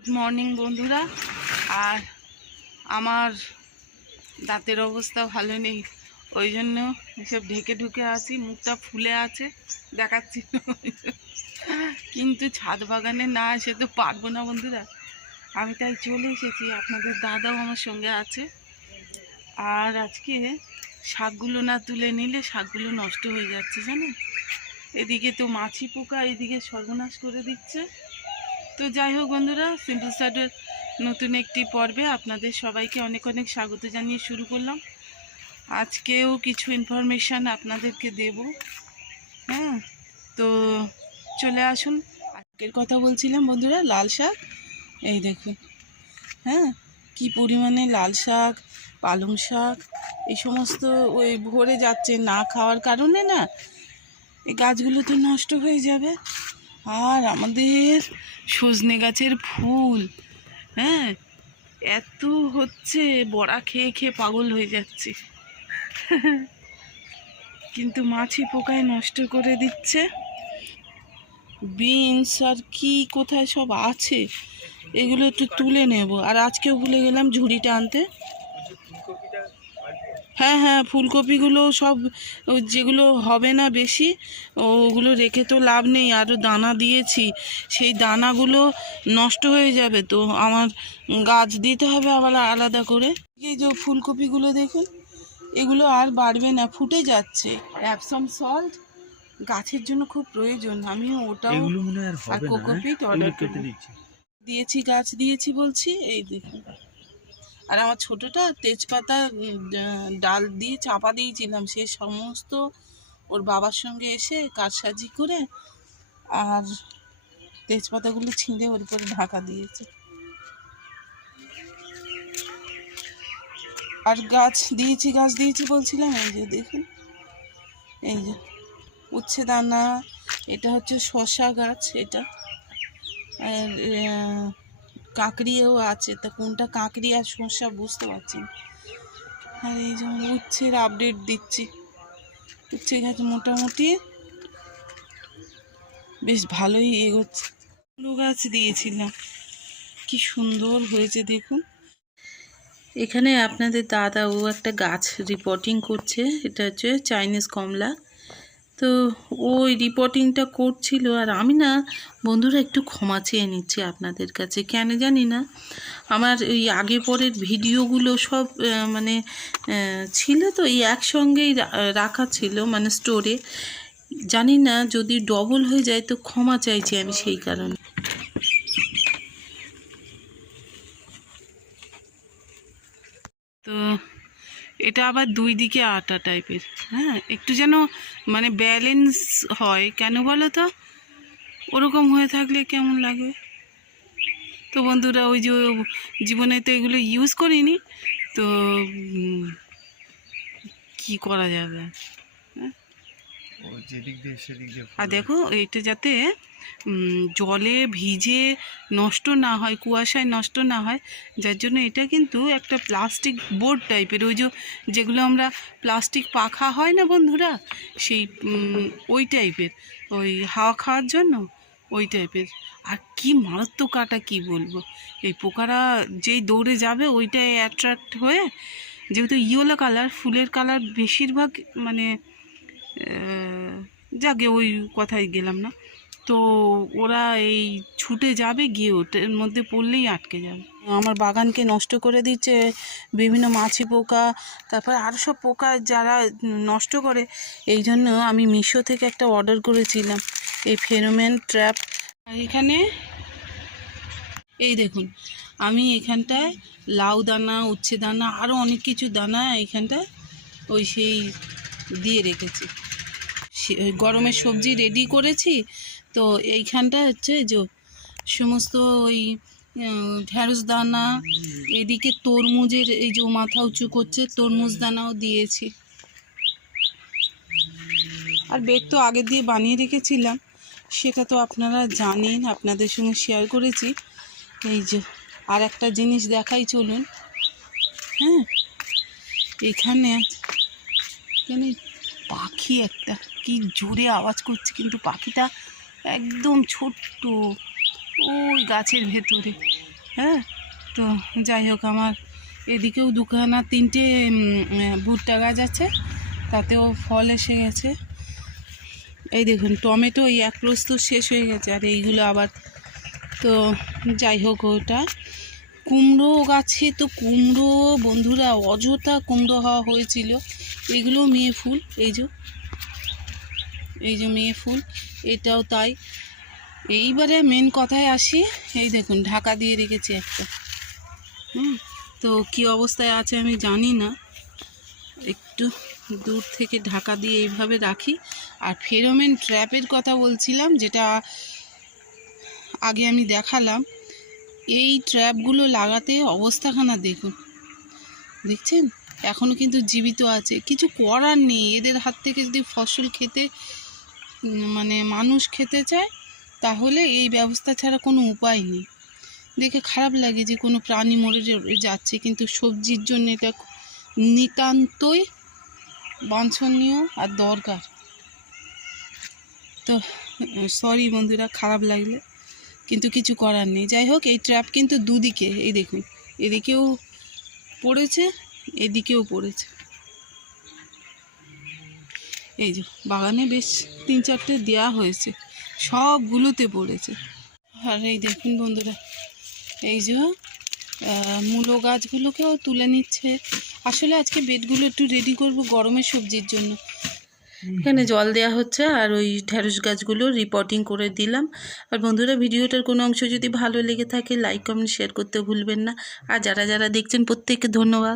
Good morning বন্ধুরা। আর আমার দাঁতের অবস্থা ভালো নেই, ওই জন্য এসব ঢেকে ঢুকে আছি, মুখটা ফুলে আছে, দেখাচ্ছি কিন্তু ছাদ বাগানে না এসে তো পারব না, বন্ধুরা। আমি তাই চলে এসেছি, আপনাদের দাদাও আমার সঙ্গে আছে। আর আজকে শাকগুলো না তুলে নিলে শাকগুলো নষ্ট হয়ে যাচ্ছে, জানেন? এদিকে তো মাছি পোকা, এদিকে সর্বনাশ করে দিচ্ছে। তো যাই হোক বন্ধুরা সিম্পল স্টার্টের নতুন একটি পর্বে আপনাদের সবাইকে অনেক অনেক স্বাগত জানিয়ে শুরু করলাম। আজকেও কিছু ইনফরমেশান আপনাদেরকে দেব। হ্যাঁ তো চলে আসুন। আজকের কথা বলছিলাম বন্ধুরা, লাল শাক। এই দেখুন হ্যাঁ কি পরিমাণে লাল শাক, পালং শাক, এই সমস্ত ওই ভরে যাচ্ছে না খাওয়ার কারণে না, এই গাছগুলো তো নষ্ট হয়ে যাবে। আর আমাদের সজনে গাছের ফুল হ্যাঁ? এত হচ্ছে, বড়া খেয়ে খেয়ে পাগল হয়ে যাচ্ছে। কিন্তু মাছি পোকায় নষ্ট করে দিচ্ছে। বিনস আর কি, কোথায় সব আছে? এগুলো একটু তুলে নেব। আর আজকেও ভুলে গেলাম ঝুড়িটা আনতে। হ্যাঁ হ্যাঁ ফুলকপিগুলো সব ও যেগুলো হবে না বেশি ওগুলো রেখে তো লাভ নেই আরও দানা দিয়েছি। সেই দানাগুলো নষ্ট হয়ে যাবে তো আমার গাছ দিতে হবে আবার আলাদা করে। এই যে ফুলকপিগুলো দেখুন এগুলো আর বাড়বে না ফুটে যাচ্ছে। অ্যাপসম সল্ট গাছের জন্য খুব প্রয়োজন আমি ওটাও আর কোকোপিট হ্যাঁ? করব। দিচ্ছি। দিয়েছি গাছ দিয়েছি বলছি এই দেখুন। আর আমার ছোটটা তেজপাতা ডাল দিয়ে চাপা দিয়েছিলাম। সে সমস্ত ওর বাবার সঙ্গে এসে কারসাজি করে আর তেজপাতাগুলো ছিঁড়ে ওর উপরে ঢাকা দিয়েছে। আর গাছ দিয়েছি গাছ দিয়েছি বলছিলাম, এই যে দেখুন, এই যে উচ্ছে দানা, এটা হচ্ছে শশা গাছ, এটা। আর আহ, কাকড়িও আছে। তা কোনটা কাকড়ি আর শসা বুঝতে পারছি আর এই যেমন উচ্ছের আপডেট দিচ্ছি। উচ্ছে গাছ মোটামুটি বেশ ভালোই এগোচ্ছে। ফুল গাছ দিয়েছিলাম। কি সুন্দর হয়েছে দেখুন। এখানে আপনাদের দাদা ও একটা গাছ রিপোর্টিং করছে। এটা হচ্ছে চাইনিজ কমলা। তো ওই রিপোর্টিংটা করছিল আর আমি না, বন্ধুরা একটু ক্ষমা চেয়ে নিচ্ছি আপনাদের কাছে। কেন জানি না, আমার ওই আগে পরের ভিডিওগুলো সব মানে ছিল তো, এই একসঙ্গেই রাখা ছিল মানে স্টোরে জানি না, যদি ডবল হয়ে যায় তো ক্ষমা চাইছি আমি সেই কারণে। তো এটা আবার দুই দিকে আটা টাইপের হ্যাঁ? একটু যেন মানে ব্যালেন্স হয়। কেন বলো তো? ওরকম হয়ে থাকলে কেমন লাগবে তো বন্ধুরা, ওই যে জীবনে তো এগুলো ইউজ করিনি, তো কি করা যাবে? যেদিক দিয়ে সেদিক দিয়ে আর দেখো এইটা যাতে জলে ভিজে নষ্ট না হয় কুয়াশায় নষ্ট না হয় যার জন্য এটা কিন্তু একটা প্লাস্টিক বোর্ড টাইপের। ওই যে যেগুলো আমরা প্লাস্টিক পাখা হয় না বন্ধুরা? সেই ওই টাইপের। ওই হাওয়া খাওয়ার জন্য ওই টাইপের। আর কি মারাত্মক কাটা কি বলব? এই পোকারা যেই দৌড়ে যাবে ওইটাই অ্যাট্রাক্ট হয়ে যেহেতু ইয়েলো কালার ফুলের কালার বেশিরভাগ মানে যাকে ওই কথায় গেলাম না। তো ওরা এই ছুটে যাবে গিয়ে, ওটার মধ্যে পড়লেই আটকে যাবে। আমার বাগানকে নষ্ট করে দিচ্ছে, বিভিন্ন মাছি পোকা, তারপর আরও সব পোকা যারা নষ্ট করে, এই জন্য আমি মিশো থেকে একটা অর্ডার করেছিলাম, এই ফেরোমেন ট্র্যাপ। এখানে, এই দেখুন, আমি এখানটায় লাউ দানা, উচ্ছে দানা আরও অনেক কিছু দানা এখানটায় ওই সেই দিয়ে রেখেছি। গরমের সবজি রেডি করেছি। তো এইখানটা হচ্ছে যে সমস্ত ওই ঢ্যাঁড়স দানা এদিকে তরমুজের এই যে মাথা উঁচু করছে তরমুজ দানাও দিয়েছি। আর বেড তো আগে দিয়ে বানিয়ে রেখেছিলাম, সেটা তো আপনারা জানেন, আপনাদের সঙ্গে শেয়ার করেছি। এই যে আর একটা জিনিস দেখাই চলুন। হ্যাঁ এখানে এখানে পাখি একটা, কি জোরে আওয়াজ করছে কিন্তু পাখিটা একদম ছোট্ট, ওই গাছের ভেতরে। হ্যাঁ? তো যাই হোক, আমার এদিকেও দুখানা, তিনটে ভুট্টা গাছ আছে, তাতেও ফল এসে গেছে। এই দেখুন, টমেটো এই এক রোজ তো শেষ হয়ে গেছে, আর এইগুলো আবার তো যাই হোক ওটা। কুমড়ো গাছে তো কুমড়ো, বন্ধুরা অযথা কুমড়ো হওয়া হয়েছিল। এগুলো মেয়ে ফুল, এই যে। এই যে মেয়ে ফুল, এটাও তাই। এইবারে মেন কথায় আসি, এই দেখুন, ঢাকা দিয়ে রেখেছি একটা। হুম, তো কি অবস্থায় আছে আমি জানি না। একটু দূর থেকে ঢাকা দিয়ে এইভাবে রাখি। আর ফেরোমেন ট্র্যাপের কথা বলছিলাম, যেটা আগে আমি দেখালাম। এই ট্র্যাপগুলো লাগাতে অবস্থাখানা দেখুন। দেখছেন? এখনও কিন্তু জীবিত আছে। কিছু করার নেই। এদের হাত থেকে যদি ফসল খেতে মানে মানুষ খেতে চায়, তাহলে এই ব্যবস্থা ছাড়া কোনো উপায় নেই। দেখে খারাপ লাগে যে কোনো প্রাণী মরে যাচ্ছে, কিন্তু সবজির জন্য এটা নিতান্তই বাঞ্ছনীয় আর দরকার। তো সরি বন্ধুরা, খারাপ লাগলে। কিন্তু কিছু করার নেই। যাই হোক, এই ট্র্যাপ কিন্তু দুদিকে, এই দেখুন, এদিকেও পড়েছে এদিকেও পড়েছে। এই যে, বাগানে বেশ তিন চারটে দেওয়া হয়েছে, সবগুলোতে পড়েছে। আর এই দেখুন বন্ধুরা, এই যে মূলো গাছগুলোকেও তুলে নিচ্ছে। আসলে আজকে বেডগুলো একটু রেডি করব গরমের সবজির জন্য। এখানে জল দেওয়া হচ্ছে আর ওই ঢেঁড়স গাছগুলো রিপোর্টিং করে দিলাম। আর বন্ধুরা, ভিডিওটার কোনো অংশ যদি ভালো লেগে থাকে লাইক কমেন্ট শেয়ার করতে ভুলবেন না। আর যারা যারা দেখছেন, প্রত্যেককে ধন্যবাদ।